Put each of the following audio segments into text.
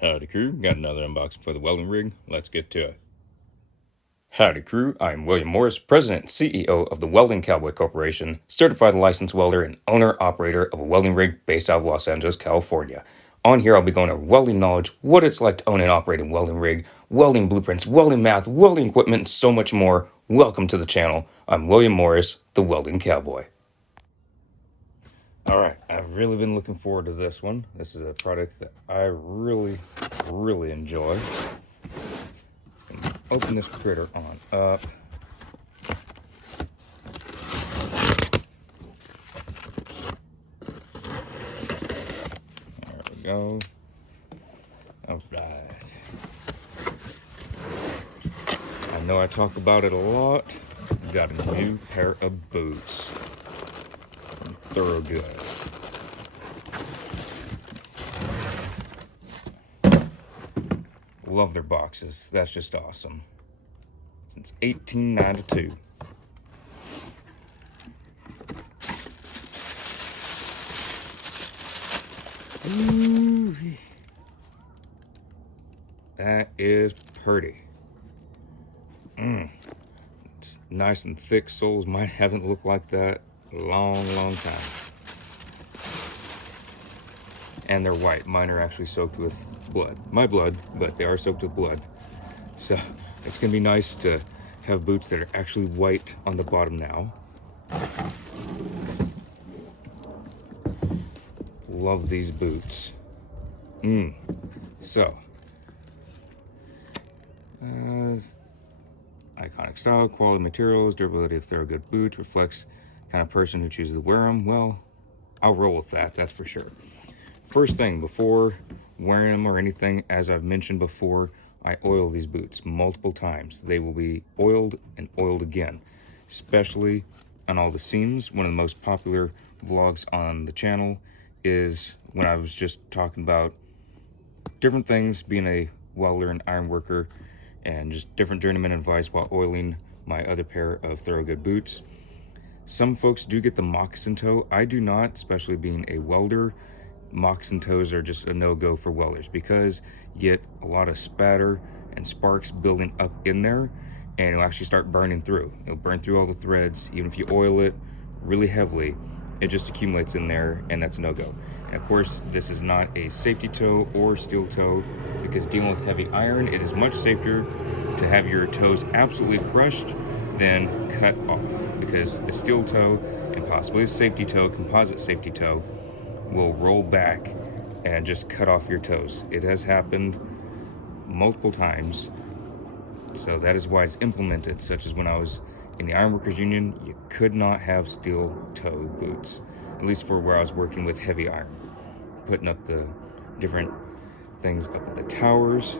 Howdy crew, got another unboxing for the welding rig. Let's get to it. Howdy crew, I'm William Morris, President and CEO of the Welding Cowboy Corporation, certified licensed welder and owner-operator of a welding rig based out of Los Angeles, California. On here I'll be going over welding knowledge, what it's like to own and operate a welding rig, welding blueprints, welding math, welding equipment, and so much more. Welcome to the channel. I'm William Morris, the Welding Cowboy. Alright, I've really been looking forward to this one. This is a product that I really enjoy. Open this critter on up. There we go. All right. I know I talk about it a lot. Got a new pair of boots from Thorogood. Love their boxes. That's just awesome. Since 1892. Ooh, that is pretty. It's nice and thick soles. Mine haven't looked like that a long time. And they're white. Mine are actually soaked with blood. My blood, but they are soaked with blood. So it's gonna be nice to have boots that are actually white on the bottom now. Love these boots. So, iconic style, quality materials, durability of Thorogood boots, reflects the kind of person who chooses to wear them. Well, I'll roll with that, that's for sure. First thing, before wearing them or anything, as I've mentioned before, I oil these boots multiple times. They will be oiled and oiled again, especially on all the seams. One of the most popular vlogs on the channel is when I was just talking about different things, being a welder and iron worker, and just different journeyman advice while oiling my other pair of Thorogood boots. Some folks do get the moccasin toe. I do not, especially being a welder. Moccasin toes are just a no-go for welders because you get a lot of spatter and sparks building up in there, and it'll actually start burning through. It'll burn through all the threads. Even if you oil it really heavily, it just accumulates in there, and that's no-go. And of course, this is not a safety toe or steel toe, because dealing with heavy iron, it is much safer to have your toes absolutely crushed than cut off, because a steel toe and possibly a safety toe, composite safety toe, will roll back and just cut off your toes. It has happened multiple times, so that is why it's implemented, such as when I was in the Ironworkers Union, you could not have steel toe boots, at least for where I was working with heavy iron, putting up the different things up in the towers.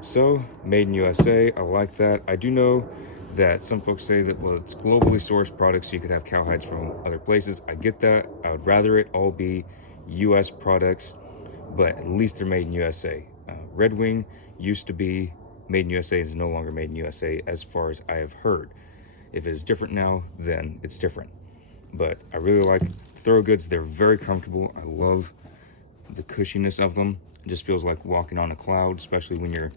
So, made in USA, I like that. I do know that some folks say that, well, it's globally sourced products, so you could have cowhides from other places. I get that. I would rather it all be US products, but at least they're made in USA. Red Wing used to be made in USA, is no longer made in USA as far as I have heard. If it's different now, then it's different. But I really like Thorogoods. They're very comfortable. I love the cushiness of them. It just feels like walking on a cloud, especially when you're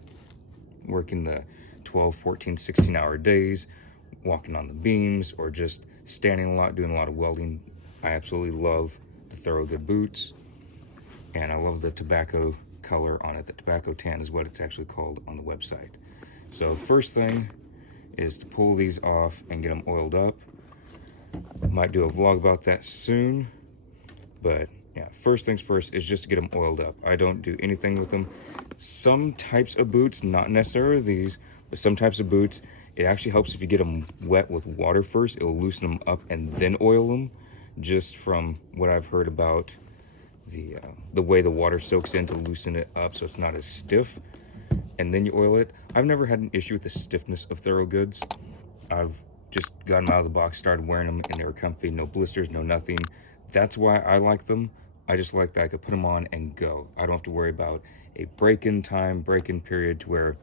working the 12, 14, 16-hour days, walking on the beams, or just standing a lot, doing a lot of welding. I absolutely love the Thorogood boots, and I love the tobacco color on it. The tobacco tan is what it's actually called on the website. So first thing is to pull these off and get them oiled up. Might do a vlog about that soon, but yeah, first things first is just to get them oiled up. I don't do anything with them. Some types of boots, not necessarily these, but some types of boots, it actually helps if you get them wet with water first. It will loosen them up and then oil them, just from what I've heard about the way the water soaks in to loosen it up so it's not as stiff, and then you oil it. I've never had an issue with the stiffness of Thorogoods. I've just got them out of the box, started wearing them, and they were comfy. No blisters, no nothing. That's why I like them. I just like that I could put them on and go. I don't have to worry about a break-in time, break-in period to where,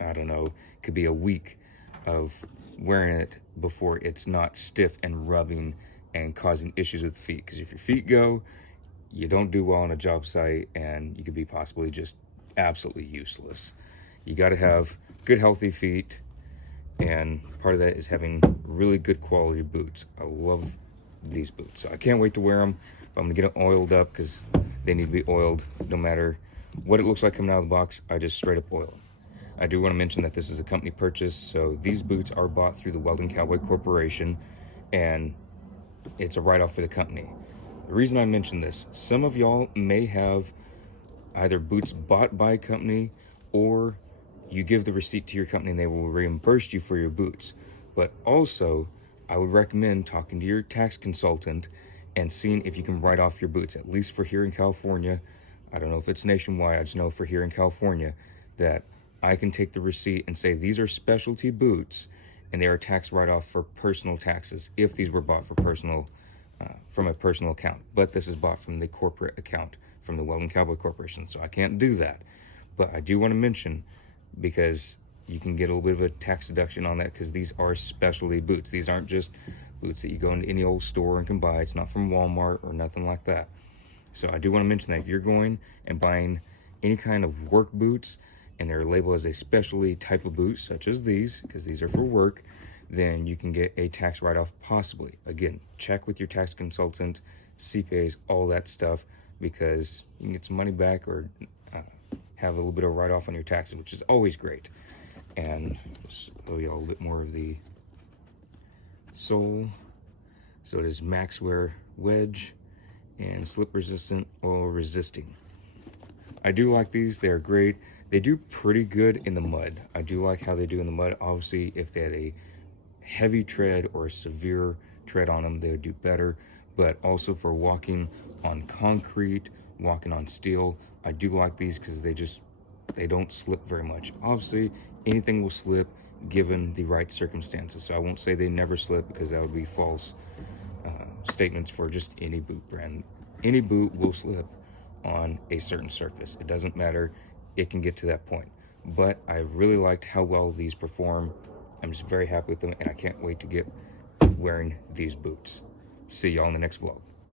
I don't know, it could be a week of wearing it before it's not stiff and rubbing and causing issues with the feet. Because if your feet go, you don't do well on a job site and you could be possibly just absolutely useless. You got to have good healthy feet, and part of that is having really good quality boots. I love these boots, so I can't wait to wear them. But I'm gonna get them oiled up because they need to be oiled no matter what it looks like coming out of the box. I just straight up oil them. I do want to mention that this is a company purchase, so these boots are bought through the Welding Cowboy Corporation, and it's a write-off for the company. The reason I mention this, some of y'all may have either boots bought by a company, or you give the receipt to your company and they will reimburse you for your boots. But also, I would recommend talking to your tax consultant and seeing if you can write off your boots, at least for here in California. I don't know if it's nationwide, I just know for here in California that I can take the receipt and say these are specialty boots and they are tax write-off for personal taxes if these were bought for personal, from a personal account. But this is bought from the corporate account from the Welding Cowboy Corporation, so I can't do that. But I do want to mention, because you can get a little bit of a tax deduction on that, because these are specialty boots. These aren't just boots that you go into any old store and can buy. It's not from Walmart or nothing like that. So I do want to mention that if you're going and buying any kind of work boots and they're labeled as a specialty type of boot, such as these, because these are for work, then you can get a tax write-off possibly. Again, check with your tax consultant, CPAs, all that stuff, because you can get some money back or have a little bit of write-off on your taxes, which is always great. And just show you a little bit more of the sole. So it is Maxwear wedge and slip resistant, oil resisting. I do like these. They're great. They do pretty good in the mud. I do like how they do in the mud. Obviously, if they had a heavy tread or a severe tread on them, they would do better. But also for walking on concrete, walking on steel, I do like these because they don't slip very much. Obviously, anything will slip given the right circumstances. So I won't say they never slip, because that would be false statements for just any boot brand. Any boot will slip on a certain surface. It doesn't matter. It can get to that point. But I really liked how well these perform. I'm just very happy with them, and I can't wait to get wearing these boots. See y'all in the next vlog.